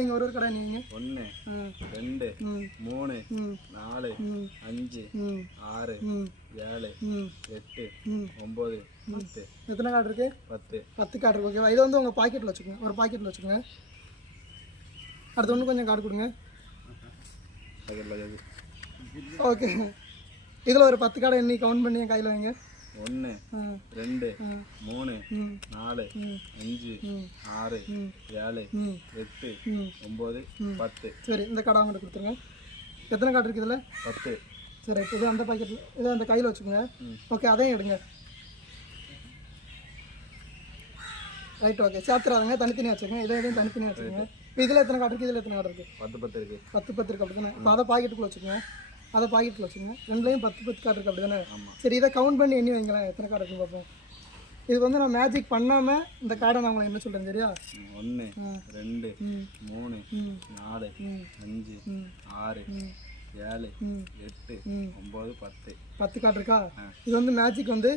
இங்கே ஒரு ஒரு கடை நீங்க? ஒன்று ரெண்டு மூணு நாலு அஞ்சு ஆறு ஏழு எட்டு ஒம்பது பத்து. எத்தனை கார்டு இருக்கு? பத்து. பத்து கார்டு இருக்கு. ஓகேவா இதை வந்து உங்கள் பாக்கெட்டில் வச்சுக்கோங்க. ஒரு பாக்கெட்டில் வச்சுக்கோங்க. அடுத்து ஒன்று கொஞ்சம் கார்டு கொடுங்க. ஓகே இதில் ஒரு பத்து கார்டை எண்ணி கவுண்ட் பண்ணி என் கையில் வைங்க. ஒன்று ரெண்டு மூணு நாலு அஞ்சு ஆறு ஏழு எட்டு ஒம்பது பத்து. சரி இந்த கார்டை அவங்கள்ட்ட கொடுத்துருங்க. எத்தனை கார்டு இருக்குது இதில்? பத்து. சரி இது அந்த பாக்கெட்டில் இதை அந்த கையில் வச்சுக்கோங்க. ஓகே அதையும் எடுங்க. ரைட் ஓகே சாப்பிட்றாங்க தனித்தனியாக வச்சுக்கோங்க. இதை எதையும் தனித்தனியாக வச்சுக்கோங்க. இதில் எத்தனை கார்டு இருக்குது இதில் எத்தனை கார்டு இருக்குது பத்து பத்து இருக்கு. பத்து பத்து இருக்கு அப்படி தானே அதை பாக்கெட்டுக்குள்ள வச்சுக்கோங்க. அதை பாக்கெட்டில் வச்சுக்கோங்க. ரெண்டுலேயும் பத்து பத்து கார்டு இருக்கு அப்படி தானே சரி இதை கவுண்ட் பண்ணி எண்ணி வைங்களேன். எத்தனை கார்டு இருக்குன்னு பார்ப்போம். இதுக்கு வந்து நான் மேஜிக் பண்ணாமல் இந்த கார்டை நான் உங்களுக்கு என்ன சொல்கிறேன் சரியா ஒன்று. ரெண்டு மூணு நாலு அஞ்சு ஆறு ஏழு எட்டு ஒம்பது பத்து. பத்து கார்டு இருக்கா? இது வந்து மேஜிக் வந்து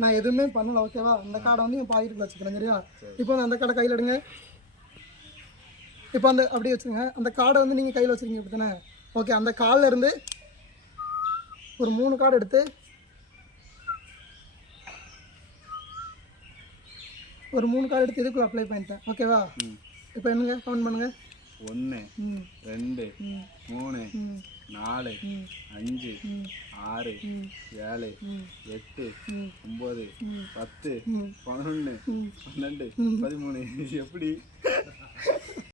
நான் எதுவுமே பண்ணல ஓகேவா அந்த கார்டை வந்து என் பாக்கெட்டுக்குள்ள வச்சுக்கிறேன் சரியா? இப்போ வந்து அந்த கார்டை கையில் எடுங்க. இப்போ அந்த அப்படியே வச்சுருங்க அந்த கார்டை வந்து நீங்கள் கையில் வச்சுருக்கீங்க இப்படி தானே ஓகே அந்த கால்ல இருந்து ஒரு மூணு கார்டு எடுத்து ஒரு மூணு கார்டு எடுத்து இதுக்குள்ள அப்ளை பண்ணிட்டேன். ஓகேவா இப்போ என்னங்க? கவுண்ட் பண்ணுங்க. ஒன்று ரெண்டு மூணு நாலு அஞ்சு ஆறு ஏழு எட்டு ஒம்பது பத்து பதினொன்று பன்னெண்டு பதிமூணு. எப்படி?